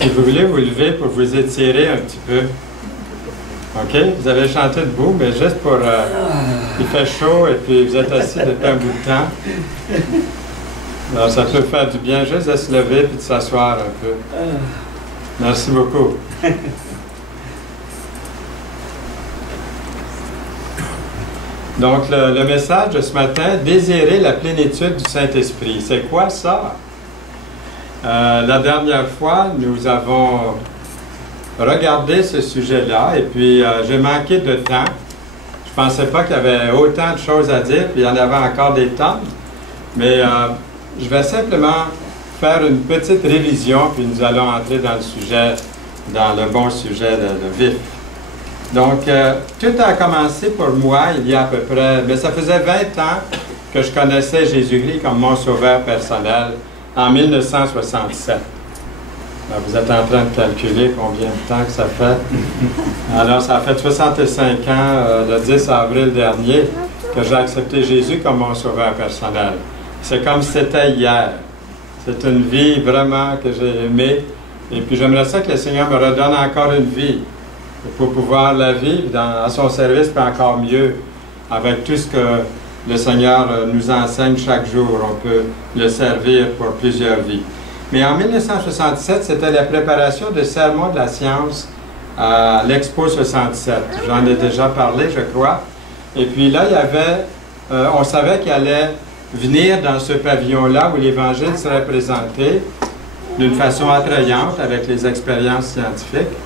Si vous voulez vous lever pour vous étirer un petit peu. OK? Vous avez chanté debout, mais juste pour... il fait chaud et puis vous êtes assis depuis un bout de temps. Alors, ça peut faire du bien juste de se lever et de s'asseoir un peu. Merci beaucoup. Donc, le message de ce matin, désirer la plénitude du Saint-Esprit. C'est quoi ça? La dernière fois, nous avons regardé ce sujet-là et puis j'ai manqué de temps. Je ne pensais pas qu'il y avait autant de choses à dire, puis il y en avait encore des tonnes. Mais je vais simplement faire une petite révision, puis nous allons entrer dans le sujet, dans le bon sujet, le vif. Donc, tout a commencé pour moi il y a à peu près, mais ça faisait 20 ans que je connaissais Jésus-Christ comme mon sauveur personnel, en 1967. Alors, vous êtes en train de calculer combien de temps que ça fait. Alors, ça a fait 65 ans, le 10 avril dernier, que j'ai accepté Jésus comme mon sauveur personnel. C'est comme si c'était hier. C'est une vie vraiment que j'ai aimée. Et puis, j'aimerais ça que le Seigneur me redonne encore une vie pour pouvoir la vivre à son service, puis encore mieux, avec tout ce que le Seigneur nous enseigne chaque jour. On peut le servir pour plusieurs vies. Mais en 1967, c'était la préparation de Sermon de la science à l'Expo 67. J'en ai déjà parlé, je crois. Et puis là, il y avait, on savait qu'il allait venir dans ce pavillon-là où l'Évangile serait présenté d'une façon attrayante avec les expériences scientifiques.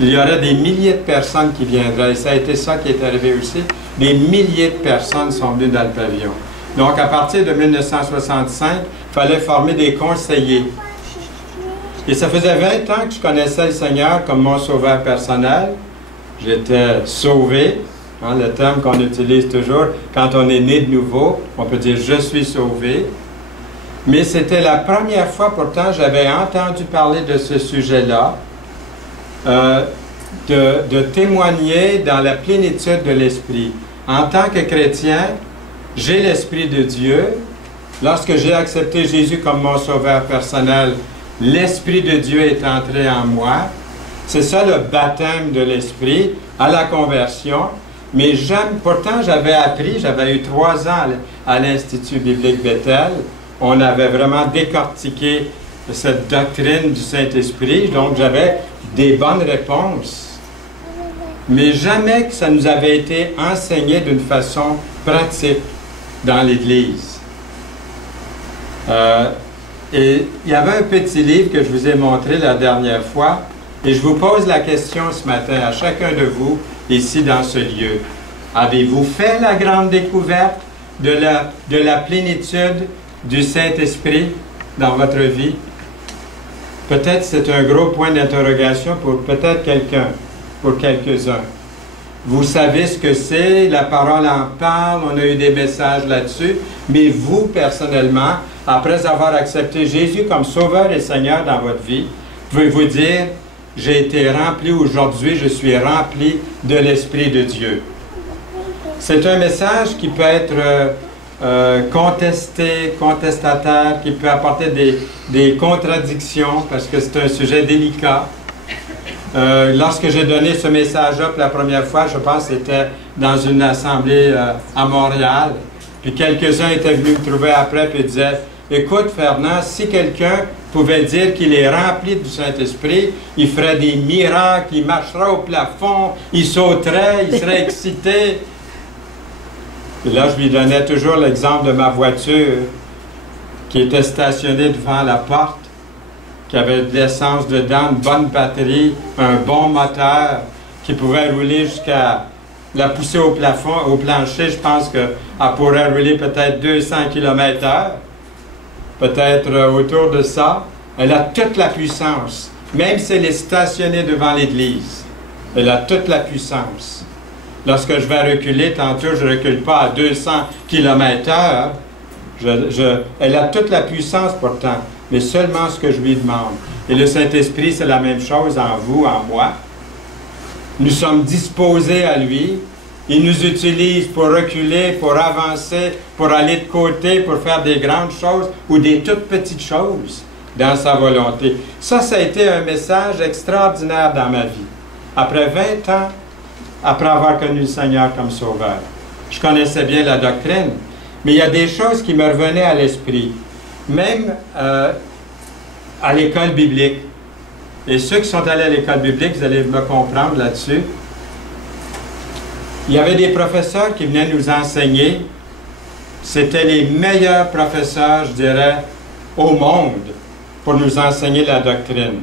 Il y aurait des milliers de personnes qui viendraient. Et ça a été ça qui est arrivé aussi. Des milliers de personnes sont venues dans le pavillon. Donc, à partir de 1965, il fallait former des conseillers. Et ça faisait 20 ans que je connaissais le Seigneur comme mon sauveur personnel. J'étais sauvé, hein, le terme qu'on utilise toujours. Quand on est né de nouveau, on peut dire « je suis sauvé ». Mais c'était la première fois, pourtant, j'avais entendu parler de ce sujet-là, de témoigner dans la plénitude de l'Esprit. En tant que chrétien, j'ai l'Esprit de Dieu. Lorsque j'ai accepté Jésus comme mon sauveur personnel, l'Esprit de Dieu est entré en moi. C'est ça le baptême de l'Esprit à la conversion. Mais pourtant, j'avais appris, j'avais eu 3 ans à l'Institut biblique Bethel. On avait vraiment décortiqué cette doctrine du Saint-Esprit, donc j'avais des bonnes réponses. Mais jamais que ça nous avait été enseigné d'une façon pratique dans l'Église. Et il y avait un petit livre que je vous ai montré la dernière fois, et je vous pose la question ce matin à chacun de vous, ici dans ce lieu. Avez-vous fait la grande découverte de la plénitude du Saint-Esprit dans votre vie? Peut-être c'est un gros point d'interrogation pour peut-être quelqu'un, pour quelques-uns. Vous savez ce que c'est, la parole en parle, on a eu des messages là-dessus, mais vous, personnellement, après avoir accepté Jésus comme Sauveur et Seigneur dans votre vie, pouvez-vous dire, j'ai été rempli aujourd'hui, je suis rempli de l'Esprit de Dieu. C'est un message qui peut être contesté, contestataire, qui peut apporter des contradictions, parce que c'est un sujet délicat. Lorsque j'ai donné ce message-là pour la première fois, je pense que c'était dans une assemblée à Montréal, puis quelques-uns étaient venus me trouver après et disaient, « Écoute, Fernand, si quelqu'un pouvait dire qu'il est rempli du Saint-Esprit, il ferait des miracles, il marcherait au plafond, il sauterait, il serait excité. » Et là, je lui donnais toujours l'exemple de ma voiture qui était stationnée devant la porte, qui avait de l'essence dedans, une bonne batterie, un bon moteur, qui pouvait rouler jusqu'à la pousser au plafond, au plancher. Je pense qu'elle pourrait rouler peut-être 200 km/h, peut-être autour de ça. Elle a toute la puissance, même si elle est stationnée devant l'église. Elle a toute la puissance. Lorsque je vais reculer, tantôt, je ne recule pas à 200 km/h. Elle a toute la puissance pourtant, mais seulement ce que je lui demande. Et le Saint-Esprit, c'est la même chose en vous, en moi. Nous sommes disposés à lui. Il nous utilise pour reculer, pour avancer, pour aller de côté, pour faire des grandes choses ou des toutes petites choses. dans sa volonté. Ça a été un message extraordinaire dans ma vie. Après 20 ans, après avoir connu le Seigneur comme Sauveur, je connaissais bien la doctrine, mais il y a des choses qui me revenaient à l'esprit, même à l'école biblique. Et ceux qui sont allés à l'école biblique, vous allez me comprendre là-dessus. Il y avait des professeurs qui venaient nous enseigner. C'était les meilleurs professeurs, je dirais, au monde pour nous enseigner la doctrine.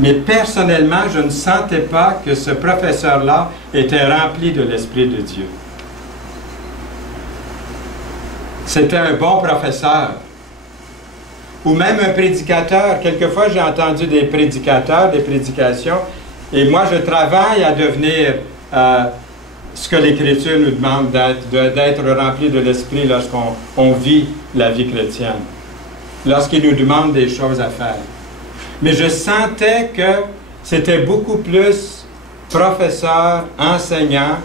Mais personnellement, je ne sentais pas que ce professeur-là était rempli de l'Esprit de Dieu. C'était un bon professeur. Ou même un prédicateur. Quelquefois, j'ai entendu des prédicateurs, des prédications, et moi, je travaille à devenir ce que l'Écriture nous demande d'être rempli de l'Esprit lorsqu'on vit la vie chrétienne, lorsqu'il nous demande des choses à faire. Mais je sentais que c'était beaucoup plus professeur, enseignant,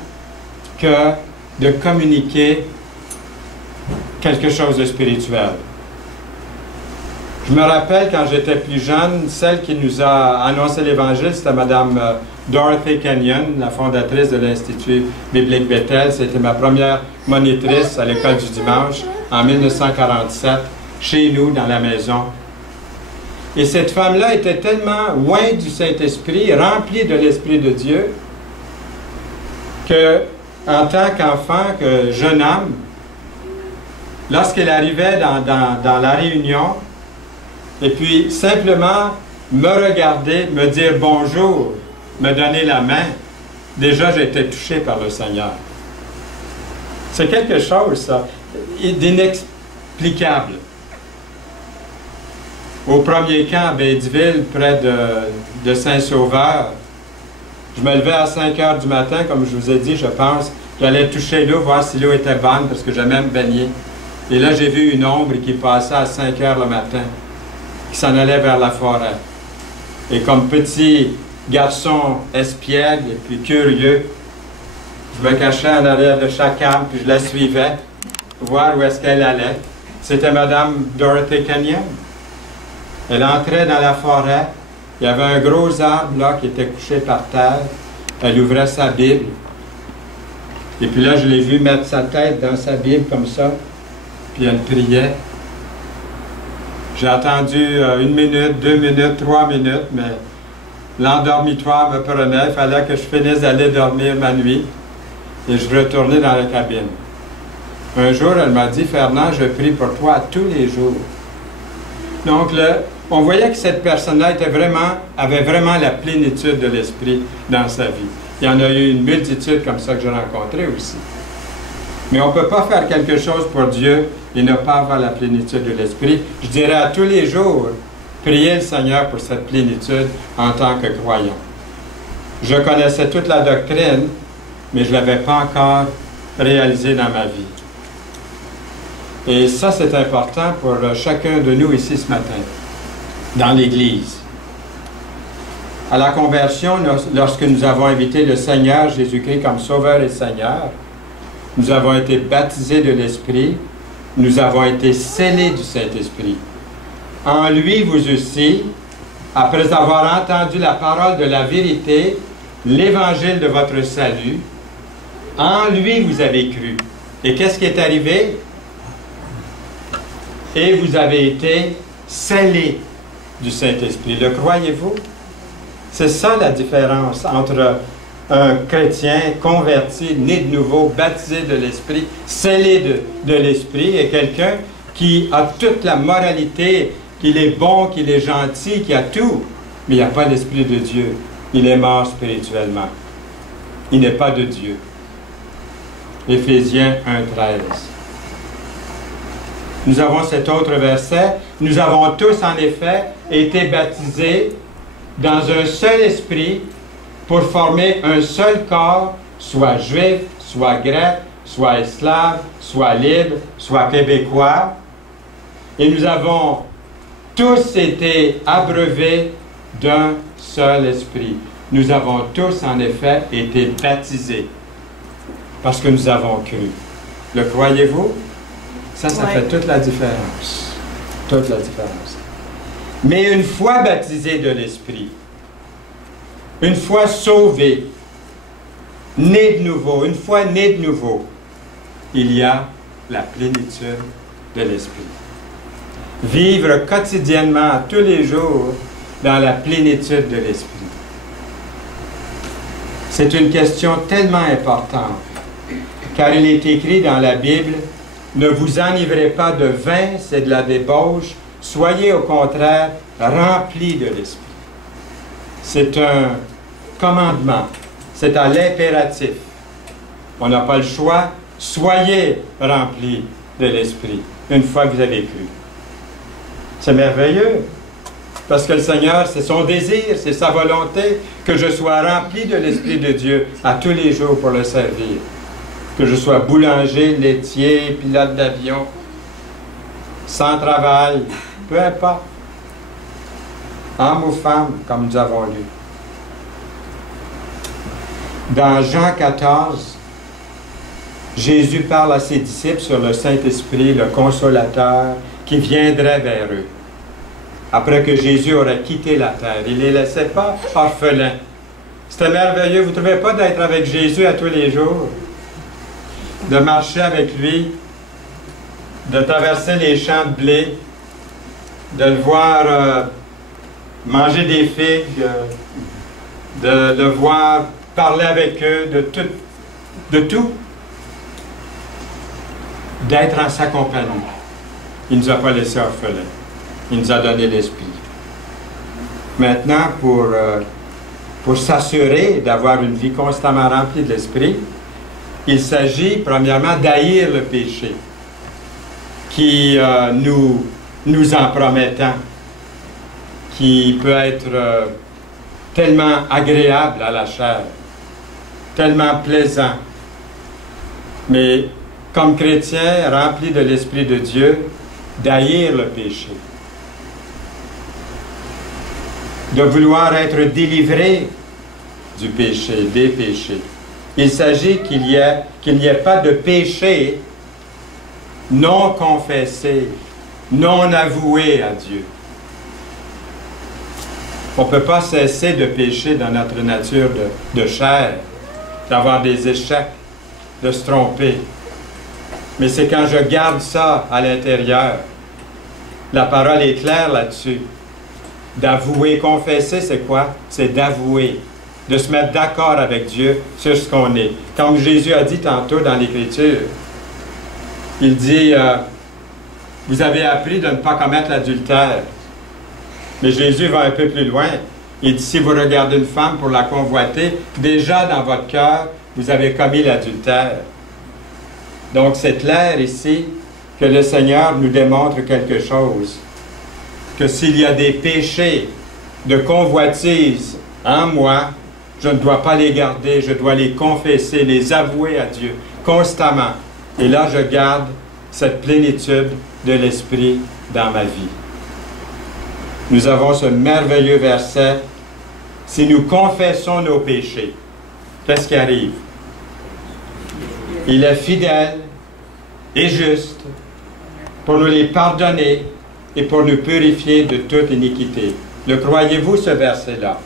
que de communiquer quelque chose de spirituel. Je me rappelle quand j'étais plus jeune, celle qui nous a annoncé l'Évangile, c'était Mme Dorothy Kenyon, la fondatrice de l'Institut biblique Bethel. C'était ma première monitrice à l'école du dimanche en 1947, chez nous, dans la maison. Et cette femme-là était tellement loin du Saint-Esprit, remplie de l'Esprit de Dieu, que, en tant qu'enfant, que jeune homme, lorsqu'elle arrivait dans la réunion, et puis simplement me regarder, me dire bonjour, me donner la main, déjà j'étais touché par le Seigneur. C'est quelque chose, ça, d'inexplicable. Au premier camp à Baindsville, près de Saint-Sauveur, je me levais à 5 heures du matin, comme je vous ai dit, je pense. J'allais toucher l'eau, voir si l'eau était bonne, parce que j'aimais me baigner. Et là, j'ai vu une ombre qui passait à 5 heures le matin, qui s'en allait vers la forêt. Et comme petit garçon espiègle et puis curieux, je me cachais en arrière de chaque arbre, puis je la suivais, voir où est-ce qu'elle allait. C'était Mme Dorothy Kenyon. Elle entrait dans la forêt, il y avait un gros arbre là qui était couché par terre. Elle ouvrait sa Bible. Et puis là, je l'ai vu mettre sa tête dans sa Bible comme ça, puis elle priait. J'ai attendu 1 minute, 2 minutes, 3 minutes, mais l'endormitoire me prenait. Il fallait que je finisse d'aller dormir ma nuit. Et je retournais dans la cabine. Un jour, elle m'a dit, « Fernand, je prie pour toi tous les jours. » Donc, on voyait que cette personne-là avait vraiment la plénitude de l'Esprit dans sa vie. Il y en a eu une multitude comme ça que j'ai rencontré aussi. Mais on ne peut pas faire quelque chose pour Dieu et ne pas avoir la plénitude de l'Esprit. Je dirais à tous les jours, priez le Seigneur pour cette plénitude en tant que croyant. Je connaissais toute la doctrine, mais je ne l'avais pas encore réalisée dans ma vie. Et ça, c'est important pour chacun de nous ici ce matin, dans l'Église. À la conversion, lorsque nous avons invité le Seigneur Jésus-Christ comme Sauveur et Seigneur, nous avons été baptisés de l'Esprit, nous avons été scellés du Saint-Esprit. En lui, vous aussi, après avoir entendu la parole de la vérité, l'évangile de votre salut, en lui vous avez cru. Et qu'est-ce qui est arrivé? Et vous avez été scellés du Saint-Esprit. Le croyez-vous? C'est ça la différence entre un chrétien converti, né de nouveau, baptisé de l'Esprit, scellé de l'Esprit, et quelqu'un qui a toute la moralité, qu'il est bon, qu'il est gentil, qu'il a tout, mais il n'y a pas l'Esprit de Dieu. Il est mort spirituellement. Il n'est pas de Dieu. Éphésiens 1:13. Nous avons cet autre verset. Nous avons tous, en effet, été baptisés dans un seul esprit pour former un seul corps, soit juif, soit grec, soit esclave, soit libre, soit québécois. Et nous avons tous été abreuvés d'un seul esprit. Nous avons tous, en effet, été baptisés parce que nous avons cru. Le croyez-vous? Ça fait toute la différence. Toute la différence. Mais une fois baptisé de l'Esprit, une fois sauvé, né de nouveau, une fois né de nouveau, il y a la plénitude de l'Esprit. Vivre quotidiennement, tous les jours, dans la plénitude de l'Esprit. C'est une question tellement importante, car il est écrit dans la Bible, « Ne vous enivrez pas de vin, c'est de la débauche, soyez au contraire remplis de l'Esprit. » C'est un commandement, c'est à l'impératif. On n'a pas le choix, soyez remplis de l'Esprit, une fois que vous avez cru. C'est merveilleux. Parce que le Seigneur, c'est son désir, c'est sa volonté que je sois rempli de l'Esprit de Dieu à tous les jours pour le servir. Que je sois boulanger, laitier, pilote d'avion, sans travail, peu importe. Homme ou femme, comme nous avons lu. Dans Jean 14, Jésus parle à ses disciples sur le Saint-Esprit, le Consolateur, qui viendrait vers eux. Après que Jésus aurait quitté la terre. Il ne les laissait pas orphelins. C'était merveilleux. Vous ne trouvez pas d'être avec Jésus à tous les jours? De marcher avec lui, de traverser les champs de blé, de le voir manger des figues, de le voir parler avec eux, de tout. D'être en sa compagnie. Il ne nous a pas laissés orphelins. Il nous a donné l'Esprit. Maintenant, pour s'assurer d'avoir une vie constamment remplie de l'Esprit, il s'agit premièrement d'haïr le péché qui nous en promet tant, qui peut être tellement agréable à la chair, tellement plaisant. Mais comme chrétien rempli de l'Esprit de Dieu, d'haïr le péché. De vouloir être délivré du péché, des péchés. Il s'agit qu'il n'y ait pas de péché non confessé, non avoué à Dieu. On ne peut pas cesser de pécher dans notre nature de chair, d'avoir des échecs, de se tromper. Mais c'est quand je garde ça à l'intérieur, la parole est claire là-dessus. D'avouer, confesser, c'est quoi? C'est d'avouer, de se mettre d'accord avec Dieu sur ce qu'on est. Comme Jésus a dit tantôt dans l'Écriture, il dit, vous avez appris de ne pas commettre l'adultère. Mais Jésus va un peu plus loin. Il dit, si vous regardez une femme pour la convoiter, déjà dans votre cœur, vous avez commis l'adultère. Donc c'est clair ici que le Seigneur nous démontre quelque chose. Que s'il y a des péchés de convoitise en moi, je ne dois pas les garder, je dois les confesser, les avouer à Dieu constamment. Et là, je garde cette plénitude de l'Esprit dans ma vie. Nous avons ce merveilleux verset. Si nous confessons nos péchés, qu'est-ce qui arrive? Il est fidèle et juste pour nous les pardonner et pour nous purifier de toute iniquité. Le croyez-vous, ce verset-là?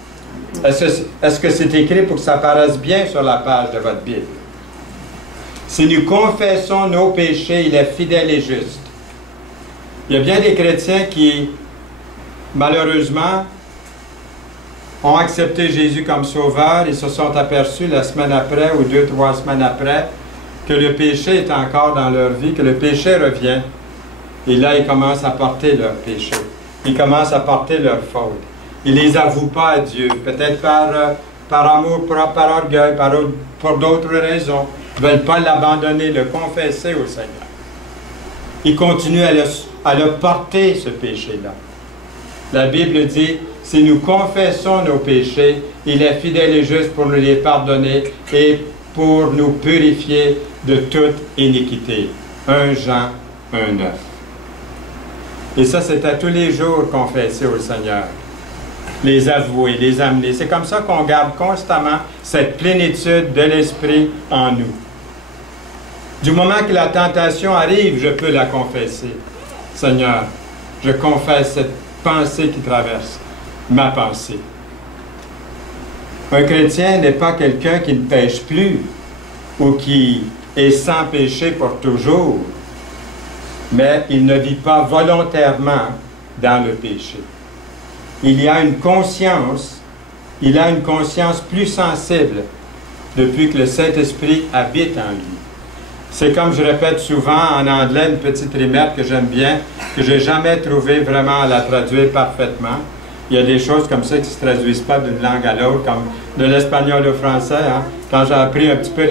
Est-ce que c'est écrit pour que ça paraisse bien sur la page de votre Bible? Si nous confessons nos péchés, il est fidèle et juste. Il y a bien des chrétiens qui, malheureusement, ont accepté Jésus comme sauveur. Ils se sont aperçus la semaine après ou 2-3 semaines après que le péché est encore dans leur vie, que le péché revient. Et là, ils commencent à porter leur péché. Ils commencent à porter leur faute. Ils ne les avouent pas à Dieu, peut-être par amour, par orgueil, pour d'autres raisons. Ils ne veulent pas l'abandonner, le confesser au Seigneur. Ils continuent à le porter, ce péché-là. La Bible dit, si nous confessons nos péchés, il est fidèle et juste pour nous les pardonner et pour nous purifier de toute iniquité. 1 Jean 1:9. Et ça, c'est à tous les jours confesser au Seigneur. Les avouer, les amener. C'est comme ça qu'on garde constamment cette plénitude de l'Esprit en nous. Du moment que la tentation arrive, je peux la confesser. Seigneur, je confesse cette pensée qui traverse ma pensée. Un chrétien n'est pas quelqu'un qui ne pêche plus ou qui est sans péché pour toujours, mais il ne vit pas volontairement dans le péché. Il y a une conscience, il a une conscience plus sensible depuis que le Saint-Esprit habite en lui. C'est comme je répète souvent en anglais, une petite rimette que j'aime bien, que je n'ai jamais trouvé vraiment à la traduire parfaitement. Il y a des choses comme ça qui ne se traduisent pas d'une langue à l'autre, comme de l'espagnol au français. Hein. Quand j'ai appris un petit peu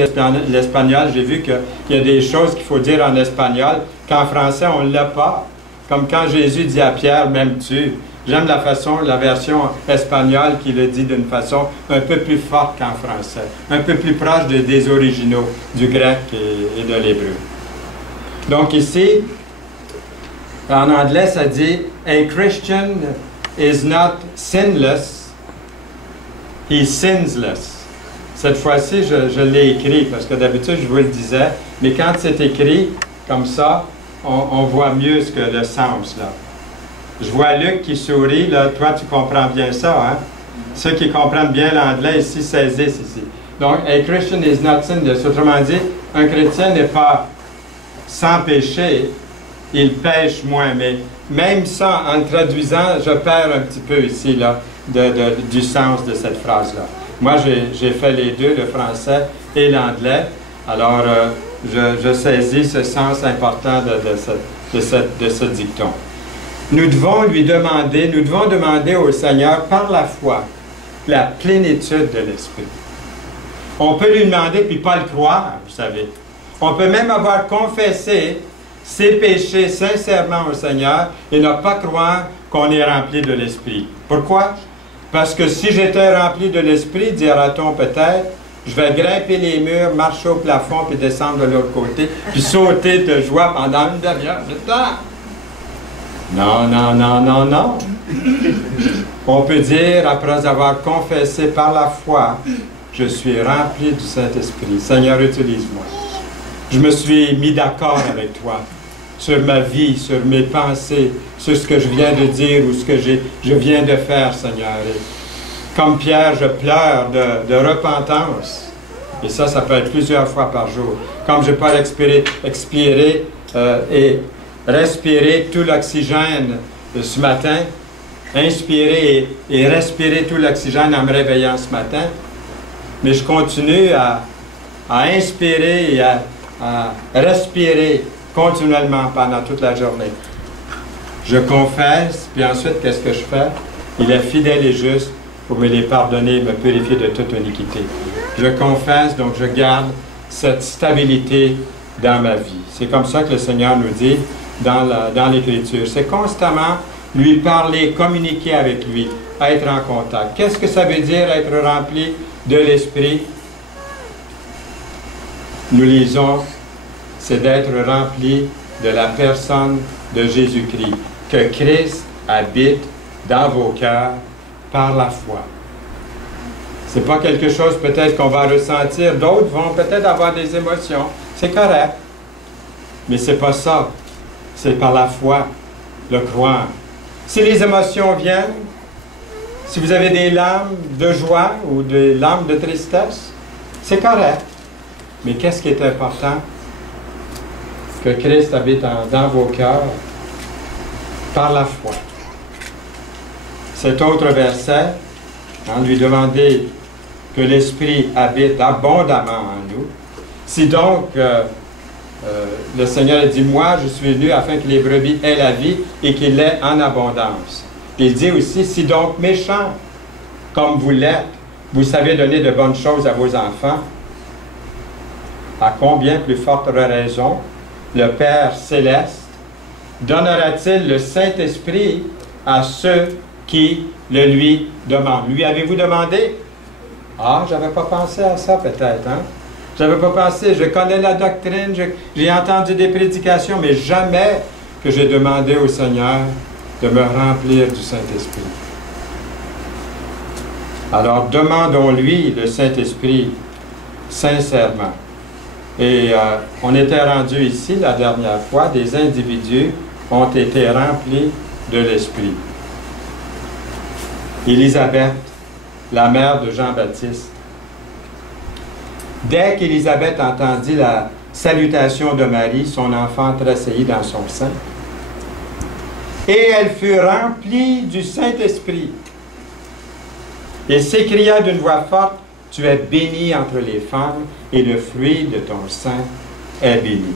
l'espagnol, j'ai vu qu'il y a des choses qu'il faut dire en espagnol qu'en français, on ne l'a pas. Comme quand Jésus dit à Pierre, « M'aimes-tu » J'aime la version espagnole qui le dit d'une façon un peu plus forte qu'en français, un peu plus proche des originaux, du grec et de l'hébreu. Donc ici, en anglais, ça dit « A Christian is not sinless, he sinsless ». Cette fois-ci, je l'ai écrit, parce que d'habitude, je vous le disais, mais quand c'est écrit comme ça, on voit mieux ce que le sens, là. Je vois Luc qui sourit, là. Toi, tu comprends bien ça, hein? Ceux qui comprennent bien l'anglais ici saisissent ici. Donc, a Christian is not sinless. Autrement dit, un chrétien n'est pas sans péché, il pêche moins. Mais même ça, en traduisant, je perds un petit peu ici, là, du sens de cette phrase-là. Moi, j'ai fait les deux, le français et l'anglais. Alors, je saisis ce sens important de ce dicton. Nous devons demander au Seigneur par la foi la plénitude de l'Esprit. On peut lui demander puis pas le croire, vous savez. On peut même avoir confessé ses péchés sincèrement au Seigneur et ne pas croire qu'on est rempli de l'Esprit. Pourquoi? Parce que si j'étais rempli de l'Esprit, dira-t-on peut-être, je vais grimper les murs, marcher au plafond puis descendre de l'autre côté, puis sauter de joie pendant une demi-heure de temps. Non, non, non, non, non. On peut dire, après avoir confessé par la foi, je suis rempli du Saint-Esprit. Seigneur, utilise-moi. Je me suis mis d'accord avec toi sur ma vie, sur mes pensées, sur ce que je viens de dire ou ce que je viens de faire, Seigneur. Et comme Pierre, je pleure de repentance. Et ça peut être plusieurs fois par jour. Comme je peux expirer et respirer tout l'oxygène ce matin, inspirer et respirer tout l'oxygène en me réveillant ce matin, mais je continue à inspirer et à respirer continuellement pendant toute la journée. Je confesse, puis ensuite, qu'est-ce que je fais? Il est fidèle et juste pour me les pardonner et me purifier de toute iniquité. Je confesse, donc je garde cette stabilité dans ma vie. C'est comme ça que le Seigneur nous dit dans l'Écriture. C'est constamment lui parler, communiquer avec lui, être en contact. Qu'est-ce que ça veut dire être rempli de l'Esprit? Nous lisons, c'est d'être rempli de la personne de Jésus-Christ, que Christ habite dans vos cœurs par la foi. Ce n'est pas quelque chose peut-être qu'on va ressentir. D'autres vont peut-être avoir des émotions. C'est correct. Mais ce n'est pas ça. C'est par la foi, le croire. Si les émotions viennent, si vous avez des larmes de joie ou des larmes de tristesse, c'est correct. Mais qu'est-ce qui est important? Que Christ habite dans vos cœurs par la foi. Cet autre verset, lui demander que l'Esprit habite abondamment en nous. Si donc le Seigneur a dit, moi je suis venu afin que les brebis aient la vie et qu'il l'ait en abondance. Il dit aussi, si donc méchants comme vous l'êtes, vous savez donner de bonnes choses à vos enfants, à combien plus forte raison le Père céleste donnera-t-il le Saint-Esprit à ceux qui le lui demandent? Lui avez-vous demandé? Ah, j'avais pas pensé à ça peut-être, hein? J'avais pas pensé, je connais la doctrine, j'ai entendu des prédications, mais jamais que j'ai demandé au Seigneur de me remplir du Saint-Esprit. Alors demandons-lui le Saint-Esprit sincèrement. Et on était rendu ici la dernière fois, des individus ont été remplis de l'Esprit. Élisabeth, la mère de Jean-Baptiste. Dès qu'Élisabeth entendit la salutation de Marie, son enfant tressaillit dans son sein. Et elle fut remplie du Saint-Esprit. Et s'écria d'une voix forte, « Tu es bénie entre les femmes, et le fruit de ton sein est béni. »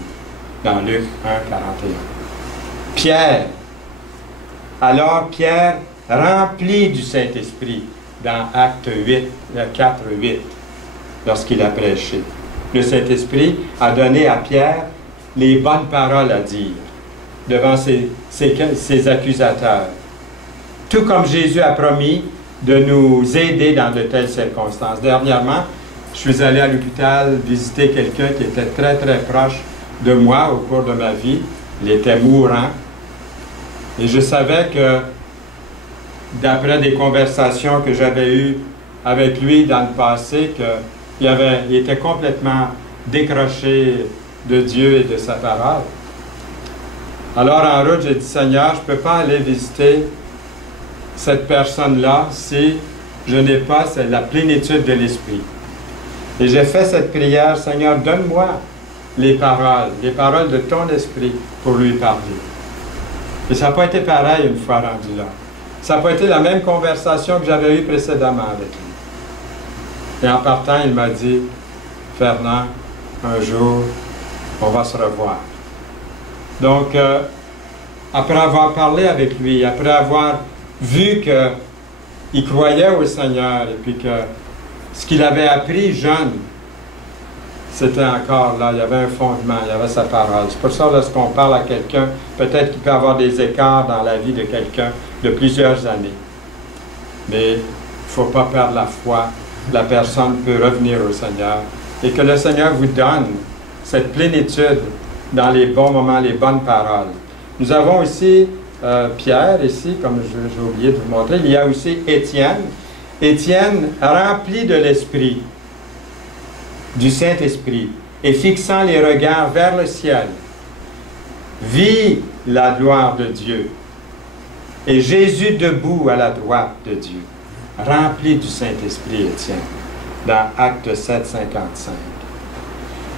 Dans Luc 1, 41. Pierre. Alors Pierre, rempli du Saint-Esprit, dans Acte 4, 8, lorsqu'il a prêché. Le Saint-Esprit a donné à Pierre les bonnes paroles à dire devant ses accusateurs. Tout comme Jésus a promis de nous aider dans de telles circonstances. Dernièrement, je suis allé à l'hôpital visiter quelqu'un qui était très, très proche de moi au cours de ma vie. Il était mourant. Et je savais que, d'après des conversations que j'avais eues avec lui dans le passé, qu'il était complètement décroché de Dieu et de sa parole. Alors en route, j'ai dit, Seigneur, je ne peux pas aller visiter cette personne-là si je n'ai pas la plénitude de l'Esprit. Et j'ai fait cette prière, Seigneur, donne-moi les paroles de ton Esprit pour lui parler. Et ça n'a pas été pareil une fois rendu là. Ça n'a pas été la même conversation que j'avais eue précédemment avec lui. Et en partant, il m'a dit, Fernand, un jour, on va se revoir. Donc, après avoir parlé avec lui, après avoir vu qu'il croyait au Seigneur et puis que ce qu'il avait appris jeune, c'était encore là, il y avait un fondement, il y avait sa parole. C'est pour ça, lorsqu'on parle à quelqu'un, peut-être qu'il peut y avoir des écarts dans la vie de quelqu'un de plusieurs années. Mais il ne faut pas perdre la foi. La personne peut revenir au Seigneur. Et que le Seigneur vous donne cette plénitude dans les bons moments, les bonnes paroles. Nous avons aussi Pierre, ici, comme j'ai oublié de vous montrer. Il y a aussi Étienne. Étienne, rempli de l'Esprit, du Saint-Esprit, et fixant les regards vers le ciel, vit la gloire de Dieu. Et Jésus debout à la droite de Dieu, rempli du Saint-Esprit, Étienne, dans Acte 7, 55.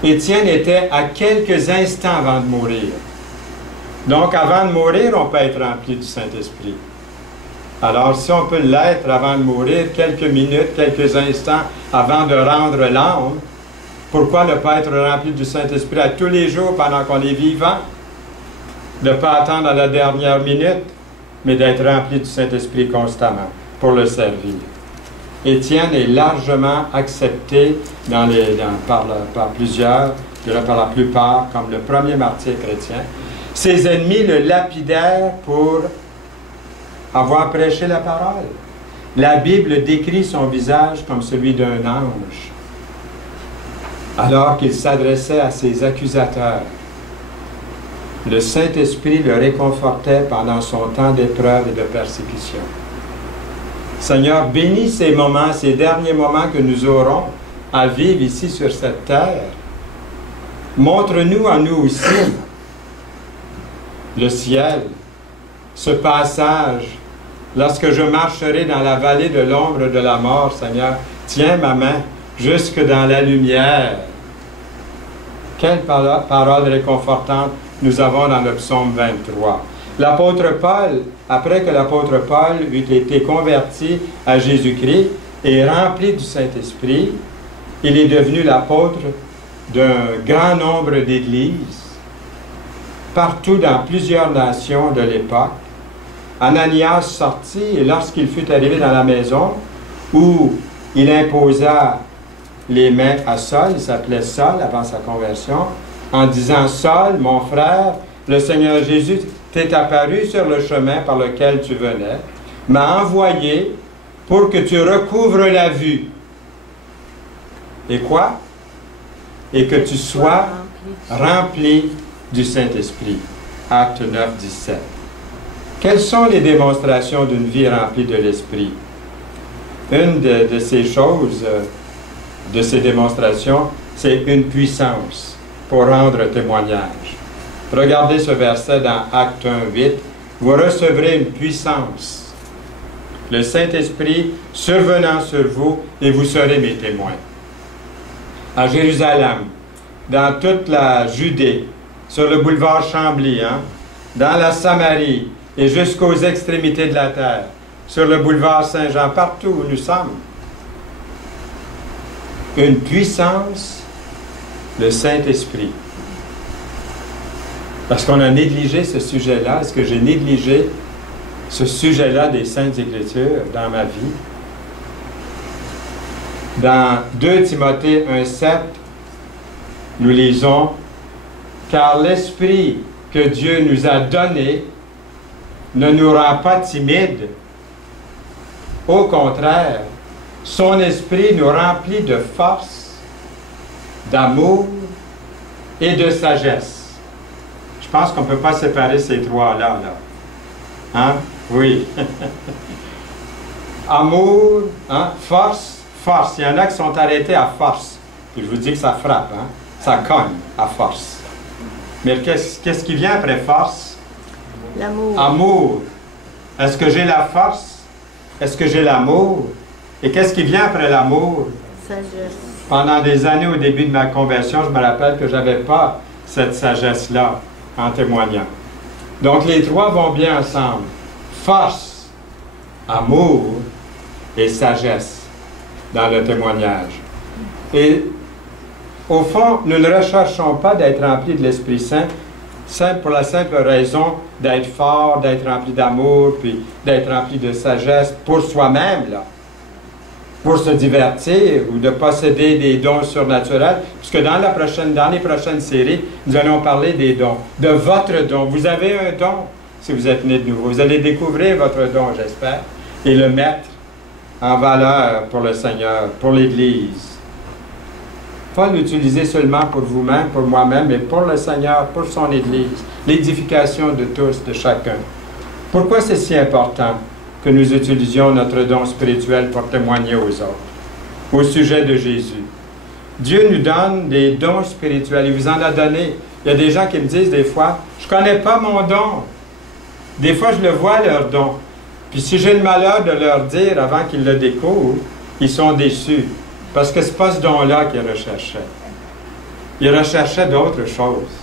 Étienne était à quelques instants avant de mourir. Donc, avant de mourir, on peut être rempli du Saint-Esprit. Alors, si on peut l'être avant de mourir, quelques minutes, quelques instants avant de rendre l'âme, pourquoi ne pas être rempli du Saint-Esprit à tous les jours pendant qu'on est vivant? Ne pas attendre à la dernière minute, mais d'être rempli du Saint-Esprit constamment pour le servir. Étienne est largement accepté par plusieurs, par la plupart, comme le premier martyr chrétien. Ses ennemis le lapidèrent pour avoir prêché la parole. La Bible décrit son visage comme celui d'un ange, alors qu'il s'adressait à ses accusateurs. Le Saint-Esprit le réconfortait pendant son temps d'épreuve et de persécution. Seigneur, bénis ces moments, ces derniers moments que nous aurons à vivre ici sur cette terre. Montre-nous à nous aussi le ciel, ce passage. Lorsque je marcherai dans la vallée de l'ombre de la mort, Seigneur, tiens ma main jusque dans la lumière. Quelle parole réconfortante nous avons dans le psaume 23. L'apôtre Paul, après que l'apôtre Paul eut été converti à Jésus-Christ et rempli du Saint-Esprit, il est devenu l'apôtre d'un grand nombre d'églises, partout dans plusieurs nations de l'époque. Ananias sortit, et lorsqu'il fut arrivé dans la maison où il imposa les mains à Saul, il s'appelait Saul avant sa conversion, en disant, Saul, mon frère, le Seigneur Jésus t'est apparu sur le chemin par lequel tu venais, m'a envoyé pour que tu recouvres la vue. Et quoi? Et que tu sois rempli du Saint-Esprit. Acte 9, 17. Quelles sont les démonstrations d'une vie remplie de l'Esprit? Une de ces choses, de ces démonstrations, c'est une puissance pour rendre témoignage. Regardez ce verset dans Acte 1, 8. vous recevrez une puissance, le Saint-Esprit survenant sur vous, et vous serez mes témoins. À Jérusalem, dans toute la Judée, sur le boulevard Chambly, dans la Samarie et jusqu'aux extrémités de la terre, sur le boulevard Saint-Jean, partout où nous sommes. Une puissance, le Saint-Esprit. Parce qu'on a négligé ce sujet-là. Est-ce que j'ai négligé ce sujet-là des Saintes Écritures dans ma vie? Dans 2 Timothée 1,7, nous lisons « Car l'Esprit que Dieu nous a donné ne nous rend pas timides. Au contraire, son Esprit nous remplit de force, d'amour et de sagesse. » Je pense qu'on ne peut pas séparer ces trois-là. Hein? Oui. Amour, force, force. Il y en a qui sont arrêtés à force. Puis je vous dis que ça frappe, ça cogne à force. Mais qu'est-ce qui vient après force? L'amour. Amour. Est-ce que j'ai la force? Est-ce que j'ai l'amour? Et qu'est-ce qui vient après l'amour? Sagesse. Pendant des années, au début de ma conversion, je me rappelle que je n'avais pas cette sagesse-là en témoignant. Donc, les trois vont bien ensemble. Force, amour et sagesse dans le témoignage. Et au fond, nous ne recherchons pas d'être remplis de l'Esprit Saint pour la simple raison d'être fort, d'être rempli d'amour, puis d'être rempli de sagesse pour soi-même, là. Pour se divertir ou de posséder des dons surnaturels, puisque dans les prochaines séries, nous allons parler des dons, de votre don. Vous avez un don si vous êtes né de nouveau. Vous allez découvrir votre don, j'espère, et le mettre en valeur pour le Seigneur, pour l'Église. Pas l'utiliser seulement pour vous-même, pour moi-même, mais pour le Seigneur, pour son Église, l'édification de tous, de chacun. Pourquoi c'est si important que nous utilisions notre don spirituel pour témoigner aux autres, au sujet de Jésus? Dieu nous donne des dons spirituels. Il vous en a donné. Il y a des gens qui me disent des fois, « Je ne connais pas mon don. » Des fois, je le vois, leur don. Puis si j'ai le malheur de leur dire avant qu'ils le découvrent, ils sont déçus. Parce que ce n'est pas ce don-là qu'ils recherchaient. Ils recherchaient d'autres choses.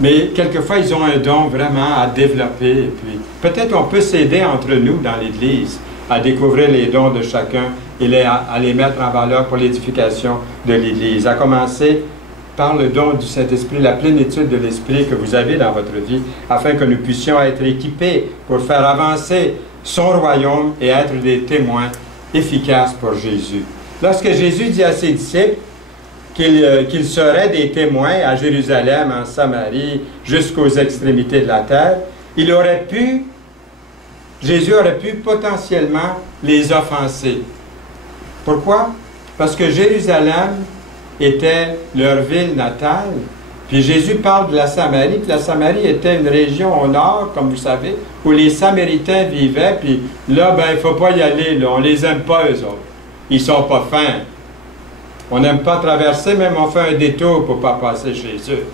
Mais quelquefois, ils ont un don vraiment à développer. Et puis, peut-être on peut s'aider entre nous dans l'Église à découvrir les dons de chacun et à les mettre en valeur pour l'édification de l'Église. À commencer par le don du Saint-Esprit, la plénitude de l'Esprit que vous avez dans votre vie, afin que nous puissions être équipés pour faire avancer son royaume et être des témoins efficaces pour Jésus. Lorsque Jésus dit à ses disciples qu'ils seraient des témoins à Jérusalem, en Samarie, jusqu'aux extrémités de la terre, Jésus aurait pu potentiellement les offenser. Pourquoi? Parce que Jérusalem était leur ville natale, puis Jésus parle de la Samarie, puis la Samarie était une région au nord, comme vous savez, où les Samaritains vivaient, puis là, ben, il ne faut pas y aller, là, on ne les aime pas, eux autres. Ils ne sont pas fins. On n'aime pas traverser, même on fait un détour pour ne pas passer chez eux.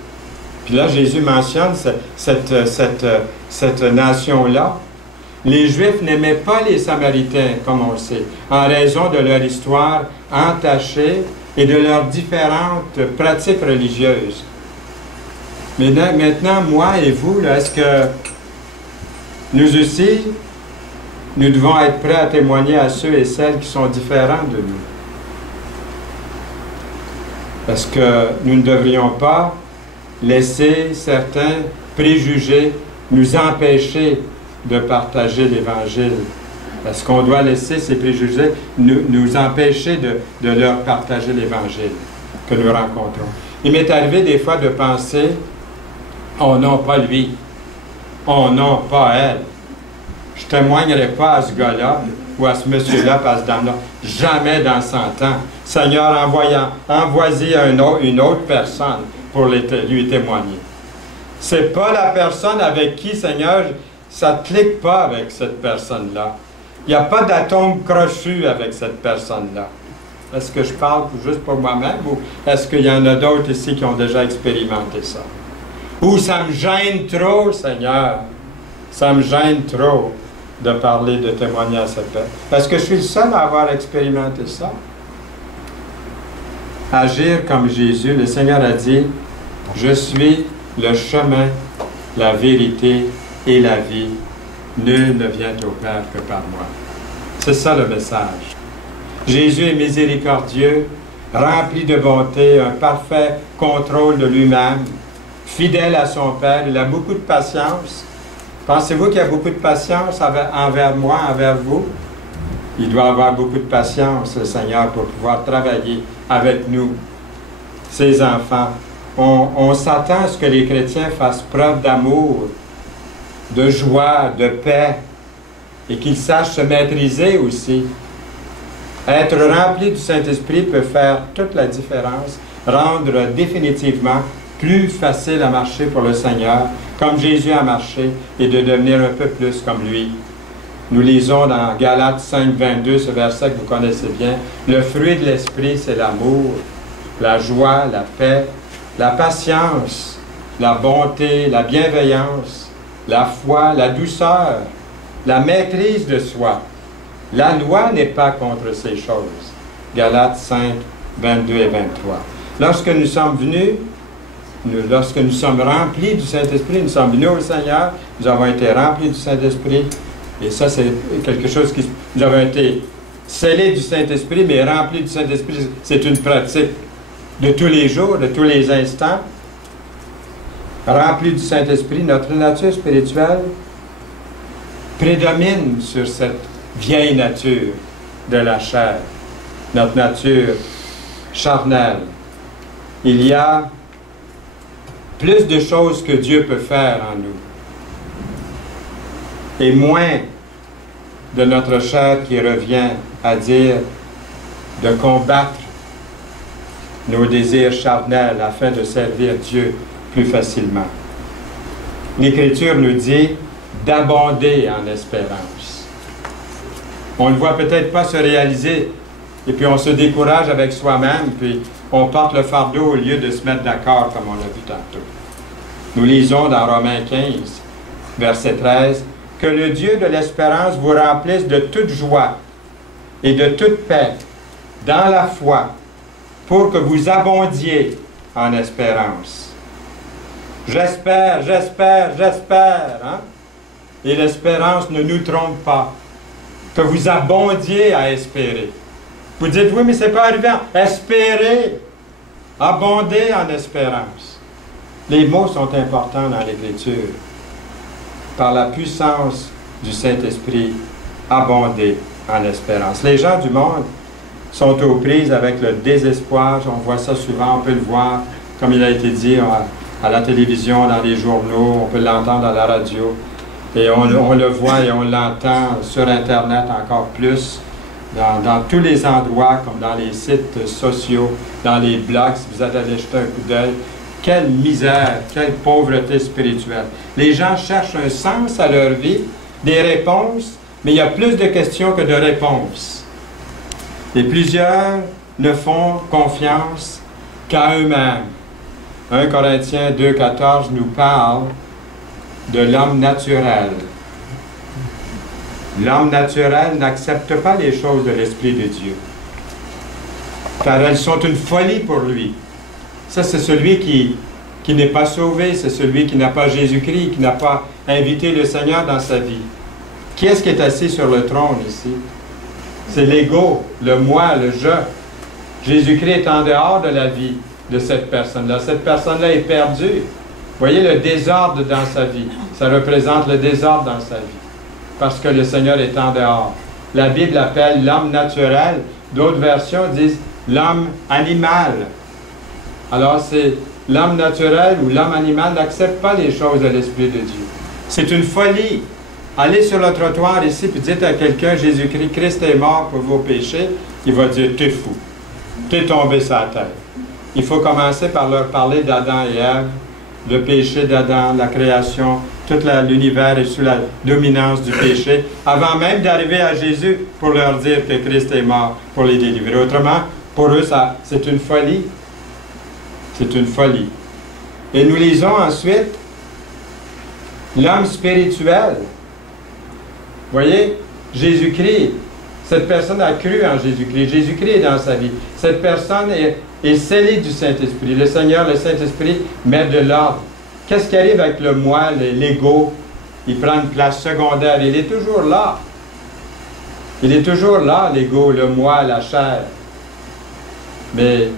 Puis là, Jésus mentionne cette nation-là. Les Juifs n'aimaient pas les Samaritains, comme on le sait, en raison de leur histoire entachée et de leurs différentes pratiques religieuses. Mais maintenant, moi et vous, est-ce que nous aussi, nous devons être prêts à témoigner à ceux et celles qui sont différents de nous? Parce que nous ne devrions pas laisser certains préjugés nous empêcher de partager l'Évangile. Est-ce qu'on doit laisser ces préjugés nous empêcher de leur partager l'Évangile que nous rencontrons? Il m'est arrivé des fois de penser, oh non, pas lui, oh non, pas elle. Je ne témoignerai pas à ce gars-là ou à ce monsieur-là, pas à ce dame-là. Jamais dans 100 ans. Seigneur, envoie-y une autre personne pour lui témoigner. Ce n'est pas la personne avec qui, Seigneur, ça ne clique pas avec cette personne-là. Il n'y a pas d'atome crochu avec cette personne-là. Est-ce que je parle juste pour moi-même ou est-ce qu'il y en a d'autres ici qui ont déjà expérimenté ça? Ou ça me gêne trop, Seigneur. Ça me gêne trop de parler, de témoigner à cette paix. Parce que je suis le seul à avoir expérimenté ça. Agir comme Jésus, le Seigneur a dit, « Je suis le chemin, la vérité et la vie. Nul ne vient au Père que par moi. » C'est ça le message. Jésus est miséricordieux, rempli de bonté, un parfait contrôle de lui-même, fidèle à son Père, il a beaucoup de patience. Pensez-vous qu'il y a beaucoup de patience envers moi, envers vous? Il doit avoir beaucoup de patience, le Seigneur, pour pouvoir travailler avec nous, ses enfants. On s'attend à ce que les chrétiens fassent preuve d'amour, de joie, de paix, et qu'ils sachent se maîtriser aussi. Être rempli du Saint-Esprit peut faire toute la différence, rendre définitivement plus facile à marcher pour le Seigneur, comme Jésus a marché, et de devenir un peu plus comme lui. Nous lisons dans Galates 5, 22, ce verset que vous connaissez bien, « Le fruit de l'Esprit, c'est l'amour, la joie, la paix, la patience, la bonté, la bienveillance, la foi, la douceur, la maîtrise de soi. La loi n'est pas contre ces choses. » Galates 5, 22 et 23. Lorsque nous sommes venus, lorsque nous sommes remplis du Saint-Esprit, nous sommes venus au Seigneur, nous avons été remplis du Saint-Esprit, et ça c'est quelque chose qui... Nous avons été scellés du Saint-Esprit, mais remplis du Saint-Esprit, c'est une pratique de tous les jours, de tous les instants. Remplis du Saint-Esprit, notre nature spirituelle prédomine sur cette vieille nature de la chair, notre nature charnelle. Il y a plus de choses que Dieu peut faire en nous, et moins de notre chair qui revient à dire de combattre nos désirs charnels afin de servir Dieu plus facilement. L'Écriture nous dit d'abonder en espérance. On ne voit peut-être pas se réaliser, et puis on se décourage avec soi-même, puis on porte le fardeau au lieu de se mettre d'accord, comme on l'a vu tantôt. Nous lisons dans Romains 15, verset 13, « Que le Dieu de l'espérance vous remplisse de toute joie et de toute paix dans la foi, pour que vous abondiez en espérance. » J'espère, j'espère, j'espère. Hein? Et l'espérance ne nous trompe pas. Que vous abondiez à espérer. Vous dites, oui, mais ce n'est pas arrivé. Espérez, abonder en espérance. Les mots sont importants dans l'Écriture. Par la puissance du Saint-Esprit, abonder en espérance. Les gens du monde sont aux prises avec le désespoir. On voit ça souvent, on peut le voir, comme il a été dit à la télévision, dans les journaux, on peut l'entendre à la radio. Et on le voit et on l'entend sur Internet encore plus, dans tous les endroits, comme dans les sites sociaux, dans les blogs, si vous êtes allé jeter un coup d'œil. Quelle misère, quelle pauvreté spirituelle. Les gens cherchent un sens à leur vie, des réponses, mais il y a plus de questions que de réponses. Et plusieurs ne font confiance qu'à eux-mêmes. 1 Corinthiens 2,14 nous parle de l'homme naturel. L'homme naturel n'accepte pas les choses de l'Esprit de Dieu, car elles sont une folie pour lui. Ça, c'est celui qui n'est pas sauvé, c'est celui qui n'a pas Jésus-Christ, qui n'a pas invité le Seigneur dans sa vie. Qui est-ce qui est assis sur le trône ici? C'est l'ego, le moi, le je. Jésus-Christ est en dehors de la vie de cette personne-là. Cette personne-là est perdue. Vous voyez le désordre dans sa vie. Ça représente le désordre dans sa vie. Parce que le Seigneur est en dehors. La Bible appelle l'homme naturel. D'autres versions disent l'homme animal. Alors c'est l'homme naturel ou l'homme animal n'accepte pas les choses de l'Esprit de Dieu. C'est une folie. Allez sur le trottoir ici et dites à quelqu'un, Jésus-Christ, Christ est mort pour vos péchés. Il va dire, t'es fou. T'es tombé sur la tête. Il faut commencer par leur parler d'Adam et Ève, le péché d'Adam, la création, tout l'univers est sous la dominance du péché, avant même d'arriver à Jésus pour leur dire que Christ est mort pour les délivrer. Autrement, pour eux, c'est une folie. C'est une folie. Et nous lisons ensuite l'homme spirituel. Vous voyez, Jésus-Christ, cette personne a cru en Jésus-Christ. Jésus-Christ est dans sa vie. Cette personne est scellée du Saint-Esprit. Le Seigneur, le Saint-Esprit, met de l'ordre. Qu'est-ce qui arrive avec le moi, l'ego? Il prend une place secondaire. Il est toujours là. Il est toujours là, l'ego, le moi, la chair. Mais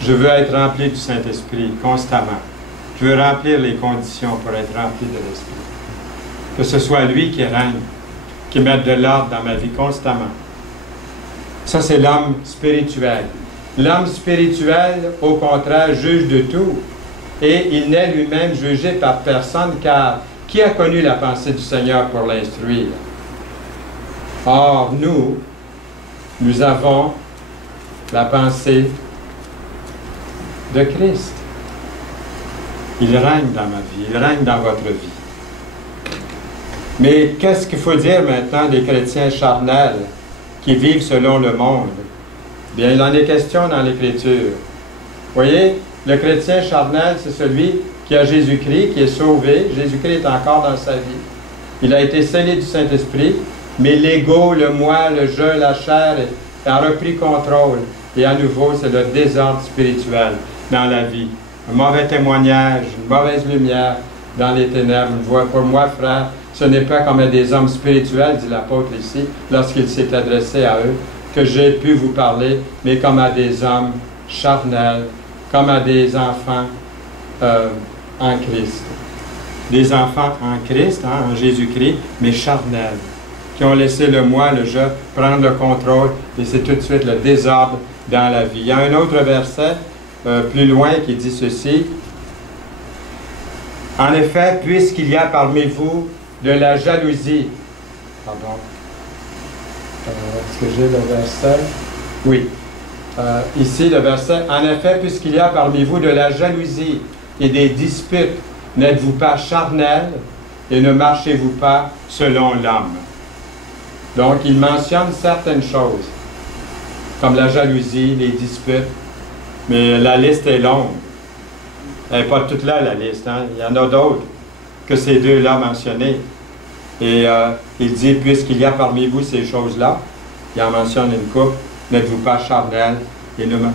je veux être rempli du Saint-Esprit constamment. Je veux remplir les conditions pour être rempli de l'Esprit. Que ce soit lui qui règne, qui mette de l'ordre dans ma vie constamment. Ça, c'est l'homme spirituel. L'homme spirituel, au contraire, juge de tout. Et il n'est lui-même jugé par personne, car qui a connu la pensée du Seigneur pour l'instruire? Or, nous avons la pensée de Christ. Il règne dans ma vie, il règne dans votre vie. Mais qu'est-ce qu'il faut dire maintenant des chrétiens charnels qui vivent selon le monde? Bien, il en est question dans l'Écriture. Vous voyez, le chrétien charnel, c'est celui qui a Jésus-Christ, qui est sauvé. Jésus-Christ est encore dans sa vie. Il a été scellé du Saint-Esprit, mais l'ego, le moi, le je, la chair a repris contrôle. Et à nouveau, c'est le désordre spirituel dans la vie. Un mauvais témoignage, une mauvaise lumière dans les ténèbres. Pour moi, frère, ce n'est pas comme à des hommes spirituels, dit l'apôtre ici, lorsqu'il s'est adressé à eux, que j'ai pu vous parler, mais comme à des hommes charnels, comme à des enfants en Christ. Des enfants en Christ, en Jésus-Christ, mais charnels, qui ont laissé le moi, le je, prendre le contrôle, et c'est tout de suite le désordre dans la vie. Il y a un autre verset plus loin qui dit ceci. En effet, puisqu'il y a parmi vous de la jalousie. Pardon. Est-ce que j'ai le verset? Oui. Ici, le verset. En effet, puisqu'il y a parmi vous de la jalousie et des disputes, n'êtes-vous pas charnels et ne marchez-vous pas selon l'homme? Donc, il mentionne certaines choses, comme la jalousie, les disputes, mais la liste est longue. Elle n'est pas toute là, la liste. Hein? Il y en a d'autres que ces deux-là mentionnés. Et il dit, puisqu'il y a parmi vous ces choses-là, il en mentionne une couple, n'êtes-vous pas charnels?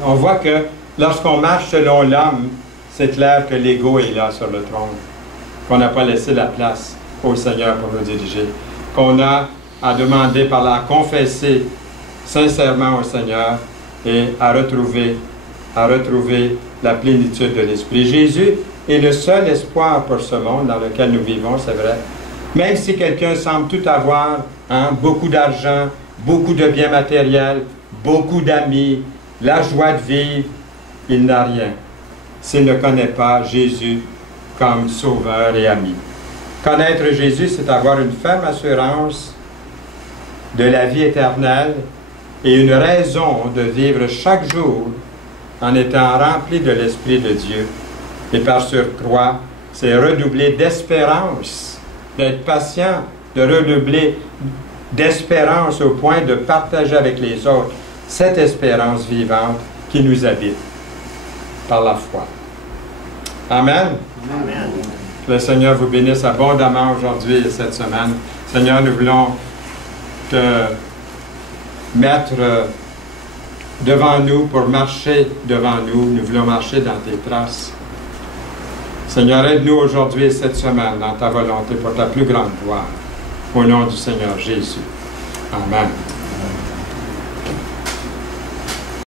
On voit que lorsqu'on marche selon l'homme, c'est clair que l'ego est là sur le trône, qu'on n'a pas laissé la place au Seigneur pour nous diriger, qu'on a à demander par là, à confesser sincèrement au Seigneur et à retrouver la plénitude de l'Esprit. Jésus est le seul espoir pour ce monde dans lequel nous vivons, c'est vrai. Même si quelqu'un semble tout avoir, hein, beaucoup d'argent, beaucoup de biens matériels, beaucoup d'amis, la joie de vivre, il n'a rien s'il ne connaît pas Jésus comme sauveur et ami. Connaître Jésus, c'est avoir une ferme assurance de la vie éternelle et une raison de vivre chaque jour en étant rempli de l'Esprit de Dieu. Et par surcroît, c'est redoubler d'espérance, d'être patient, de redoubler d'espérance au point de partager avec les autres cette espérance vivante qui nous habite par la foi. Amen. Amen. Que le Seigneur vous bénisse abondamment aujourd'hui et cette semaine. Seigneur, nous voulons te mettre devant nous pour marcher devant nous. Nous voulons marcher dans tes traces. Seigneur, aide-nous aujourd'hui et cette semaine dans ta volonté pour ta plus grande gloire. Au nom du Seigneur Jésus. Amen.